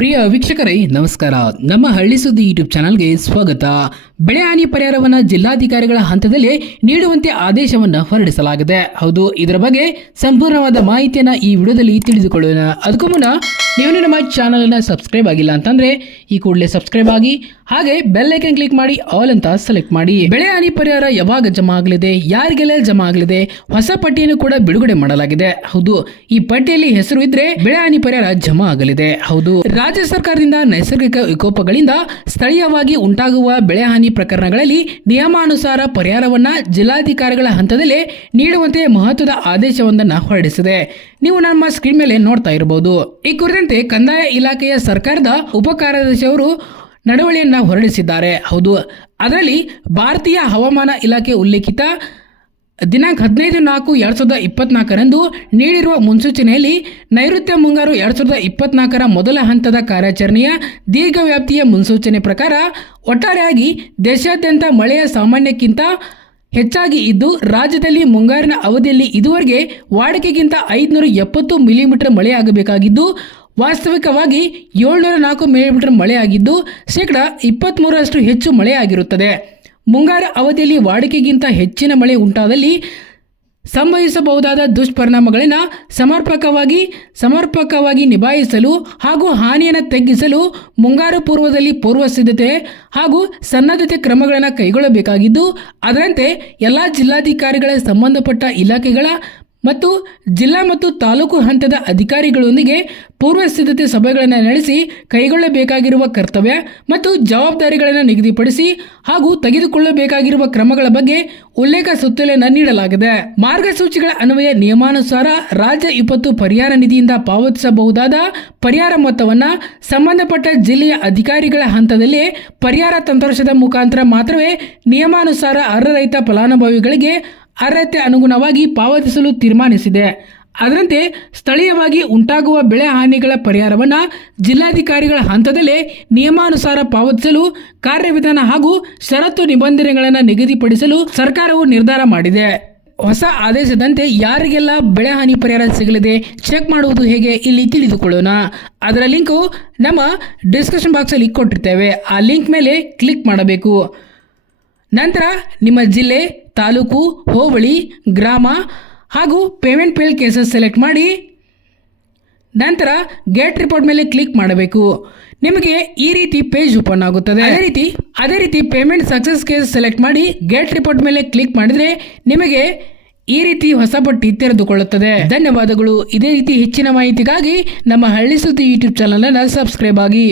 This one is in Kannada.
ಪ್ರಿಯ ವೀಕ್ಷಕರೇ ನಮಸ್ಕಾರ. ನಮ್ಮ ಹಳ್ಳಿ ಸುದ್ದಿ ಯೂಟ್ಯೂಬ್ ಚಾನಲ್ಗೆ ಸ್ವಾಗತ. ಬೆಳೆ ಹಾನಿ ಪರಿಹಾರವನ್ನು ಜಿಲ್ಲಾಧಿಕಾರಿಗಳ ಹಂತದಲ್ಲಿ ನೀಡುವಂತೆ ಆದೇಶವನ್ನು ಹೊರಡಿಸಲಾಗಿದೆ. ಹೌದು, ಇದರ ಬಗ್ಗೆ ಸಂಪೂರ್ಣವಾದ ಮಾಹಿತಿಯನ್ನು ಈ ವಿಡಿಯೋದಲ್ಲಿ ತಿಳಿದುಕೊಳ್ಳೋಣ. ಅದಕ್ಕೂ ಮುನ್ನ ನೀವು ನಮ್ಮ ಚಾನಲ್ ಅನ್ನು ಸಬ್ಸ್ಕ್ರೈಬ್ ಆಗಿಲ್ಲ ಅಂತಂದ್ರೆ ಈ ಕೂಡಲೇ ಸಬ್ಸ್ಕ್ರೈಬ್ ಆಗಿ, ಹಾಗೆ ಬೆಲ್ ಐಕನ್ ಕ್ಲಿಕ್ ಮಾಡಿ ಆಲ್ ಅಂತ ಸೆಲೆಕ್ಟ್ ಮಾಡಿ. ಬೆಳೆ ಹಾನಿ ಪರಿಹಾರ ಯಾವಾಗ ಜಮಾ ಆಗಲಿದೆ, ಯಾರಿಗೆಲ್ಲ ಜಮಾ ಆಗಲಿದೆ, ಹೊಸ ಪಟ್ಟಿಯನ್ನು ಕೂಡ ಬಿಡುಗಡೆ ಮಾಡಲಾಗಿದೆ. ಹೌದು, ಈ ಪಟ್ಟಿಯಲ್ಲಿ ಹೆಸರು ಇದ್ರೆ ಬೆಳೆ ಹಾನಿ ಪರಿಹಾರ ಜಮಾ ಆಗಲಿದೆ. ಹೌದು, ರಾಜ್ಯ ಸರ್ಕಾರದಿಂದ ನೈಸರ್ಗಿಕ ವಿಕೋಪಗಳಿಂದ ಸ್ಥಳೀಯವಾಗಿ ಉಂಟಾಗುವ ಬೆಳೆ ಹಾನಿ ಪ್ರಕರಣಗಳಲ್ಲಿ ನಿಯಮಾನುಸಾರ ಪರಿಹಾರವನ್ನ ಜಿಲ್ಲಾಧಿಕಾರಿಗಳ ಹಂತದಲ್ಲೇ ನೀಡುವಂತೆ ಮಹತ್ವದ ಆದೇಶವೊಂದನ್ನು ಹೊರಡಿಸಿದೆ. ನೀವು ನಮ್ಮ ಸ್ಕ್ರೀನ್ ಮೇಲೆ ನೋಡ್ತಾ ಇರಬಹುದು. ಈ ಕುರಿತಂತೆ ಕಂದಾಯ ಇಲಾಖೆಯ ಸರ್ಕಾರದ ಉಪ ಕಾರ್ಯದರ್ಶಿಯವರು ನಡವಳಿಕೆಯನ್ನ ಹೊರಡಿಸಿದ್ದಾರೆ. ಹೌದು, ಅದರಲ್ಲಿ ಭಾರತೀಯ ಹವಾಮಾನ ಇಲಾಖೆ ಉಲ್ಲೇಖಿತ ದಿನಾಂಕ 15/4/2024 ನೀಡಿರುವ ಮುನ್ಸೂಚನೆಯಲ್ಲಿ ನೈಋತ್ಯ ಮುಂಗಾರು 2024 ಮೊದಲ ಹಂತದ ಕಾರ್ಯಾಚರಣೆಯ ದೀರ್ಘವ್ಯಾಪ್ತಿಯ ಮುನ್ಸೂಚನೆ ಪ್ರಕಾರ ಒಟ್ಟಾರೆಯಾಗಿ ದೇಶಾದ್ಯಂತ ಮಳೆಯ ಸಾಮಾನ್ಯಕ್ಕಿಂತ ಹೆಚ್ಚಾಗಿ ಇದ್ದು, ರಾಜ್ಯದಲ್ಲಿ ಮುಂಗಾರಿನ ಅವಧಿಯಲ್ಲಿ ಇದುವರೆಗೆ ವಾಡಿಕೆಗಿಂತ 570 ಮಿಲಿಮೀಟರ್ ಮಳೆಯಾಗಬೇಕಾಗಿದ್ದು, ವಾಸ್ತವಿಕವಾಗಿ 704 ಮಿಲಿಮೀಟರ್ ಮಳೆಯಾಗಿದ್ದು ಶೇಕಡ 23% ಹೆಚ್ಚು ಮಳೆಯಾಗಿರುತ್ತದೆ. ಮುಂಗಾರು ಅವಧಿಯಲ್ಲಿ ವಾಡಿಕೆಗಿಂತ ಹೆಚ್ಚಿನ ಮಳೆ ಉಂಟಾದಲ್ಲಿ ಸಂಭವಿಸಬಹುದಾದ ದುಷ್ಪರಿಣಾಮಗಳನ್ನು ಸಮರ್ಪಕವಾಗಿ ನಿಭಾಯಿಸಲು ಹಾಗೂ ಹಾನಿಯನ್ನು ತಗ್ಗಿಸಲು ಮುಂಗಾರು ಪೂರ್ವದಲ್ಲಿ ಪೂರ್ವ ಸಿದ್ಧತೆ ಹಾಗೂ ಸನ್ನದ್ಧತೆ ಕ್ರಮಗಳನ್ನು ಕೈಗೊಳ್ಳಬೇಕಾಗಿದ್ದು, ಅದರಂತೆ ಎಲ್ಲ ಜಿಲ್ಲಾಧಿಕಾರಿಗಳ ಸಂಬಂಧಪಟ್ಟ ಇಲಾಖೆಗಳ ಮತ್ತು ಜಿಲ್ಲಾ ಮತ್ತು ತಾಲೂಕು ಹಂತದ ಅಧಿಕಾರಿಗಳೊಂದಿಗೆ ಪೂರ್ವ ಸಿದ್ಧತೆ ಸಭೆಗಳನ್ನು ನಡೆಸಿ ಕೈಗೊಳ್ಳಬೇಕಾಗಿರುವ ಕರ್ತವ್ಯ ಮತ್ತು ಜವಾಬ್ದಾರಿಗಳನ್ನು ನಿಗದಿಪಡಿಸಿ ಹಾಗೂ ತೆಗೆದುಕೊಳ್ಳಬೇಕಾಗಿರುವ ಕ್ರಮಗಳ ಬಗ್ಗೆ ಉಲ್ಲೇಖ ಸುತ್ತೋಲೆಯನ್ನು ನೀಡಲಾಗಿದೆ. ಮಾರ್ಗಸೂಚಿಗಳ ಅನ್ವಯ ನಿಯಮಾನುಸಾರ ರಾಜ್ಯ ವಿಪತ್ತು ಪರಿಹಾರ ನಿಧಿಯಿಂದ ಪಾವತಿಸಬಹುದಾದ ಪರಿಹಾರ ಮೊತ್ತವನ್ನು ಸಂಬಂಧಪಟ್ಟ ಜಿಲ್ಲೆಯ ಅಧಿಕಾರಿಗಳ ಹಂತದಲ್ಲಿ ಪರಿಹಾರ ತಂತ್ರಾಂಶದ ಮುಖಾಂತರ ಮಾತ್ರವೇ ನಿಯಮಾನುಸಾರ ಅರ್ಹ ರೈತ ಫಲಾನುಭವಿಗಳಿಗೆ ಅರ್ಹತೆ ಅನುಗುಣವಾಗಿ ಪಾವತಿಸಲು ತೀರ್ಮಾನಿಸಿದೆ. ಅದರಂತೆ ಸ್ಥಳೀಯವಾಗಿ ಉಂಟಾಗುವ ಬೆಳೆ ಹಾನಿಗಳ ಪರಿಹಾರವನ್ನು ಜಿಲ್ಲಾಧಿಕಾರಿಗಳ ಹಂತದಲ್ಲೇ ನಿಯಮಾನುಸಾರ ಪಾವತಿಸಲು ಕಾರ್ಯವಿಧಾನ ಹಾಗೂ ಷರತ್ತು ನಿಬಂಧನೆಗಳನ್ನು ನಿಗದಿಪಡಿಸಲು ಸರ್ಕಾರವು ನಿರ್ಧಾರ ಮಾಡಿದೆ. ಹೊಸ ಆದೇಶದಂತೆ ಯಾರಿಗೆಲ್ಲ ಬೆಳೆ ಹಾನಿ ಪರಿಹಾರ ಸಿಗಲಿದೆ, ಚೆಕ್ ಮಾಡುವುದು ಹೇಗೆ, ಇಲ್ಲಿ ತಿಳಿದುಕೊಳ್ಳೋಣ. ಅದರ ಲಿಂಕು ನಮ್ಮ ಡಿಸ್ಕ್ರಿಪ್ಷನ್ ಬಾಕ್ಸಲ್ಲಿ ಕೊಟ್ಟಿರ್ತೇವೆ. ಆ ಲಿಂಕ್ ಮೇಲೆ ಕ್ಲಿಕ್ ಮಾಡಬೇಕು. ನಂತರ ನಿಮ್ಮ ಜಿಲ್ಲೆ, ತಾಲೂಕು, ಹೋಬಳಿ, ಗ್ರಾಮ ಹಾಗೂ ಪೇಮೆಂಟ್ ಫೇಲ್ ಕೇಸಸ್ ಸೆಲೆಕ್ಟ್ ಮಾಡಿ ನಂತರ ಗೆಟ್ ರಿಪೋರ್ಟ್ ಮೇಲೆ ಕ್ಲಿಕ್ ಮಾಡಬೇಕು. ನಿಮಗೆ ಈ ರೀತಿ ಪೇಜ್ ಓಪನ್ ಆಗುತ್ತದೆ. ಅದೇ ರೀತಿ ಪೇಮೆಂಟ್ ಸಕ್ಸಸ್ ಕೇಸ್ ಸೆಲೆಕ್ಟ್ ಮಾಡಿ ಗೆಟ್ ರಿಪೋರ್ಟ್ ಮೇಲೆ ಕ್ಲಿಕ್ ಮಾಡಿದರೆ ನಿಮಗೆ ಈ ರೀತಿ ಹೊಸ ಪಟ್ಟಿ ತೆರೆದುಕೊಳ್ಳುತ್ತದೆ. ಧನ್ಯವಾದಗಳು. ಇದೇ ರೀತಿ ಹೆಚ್ಚಿನ ಮಾಹಿತಿಗಾಗಿ ನಮ್ಮ ಹಳ್ಳಿ ಸುದ್ದಿ ಯೂಟ್ಯೂಬ್ ಚಾನಲ್ ಅನ್ನು ಸಬ್ಸ್ಕ್ರೈಬ್ ಆಗಿ.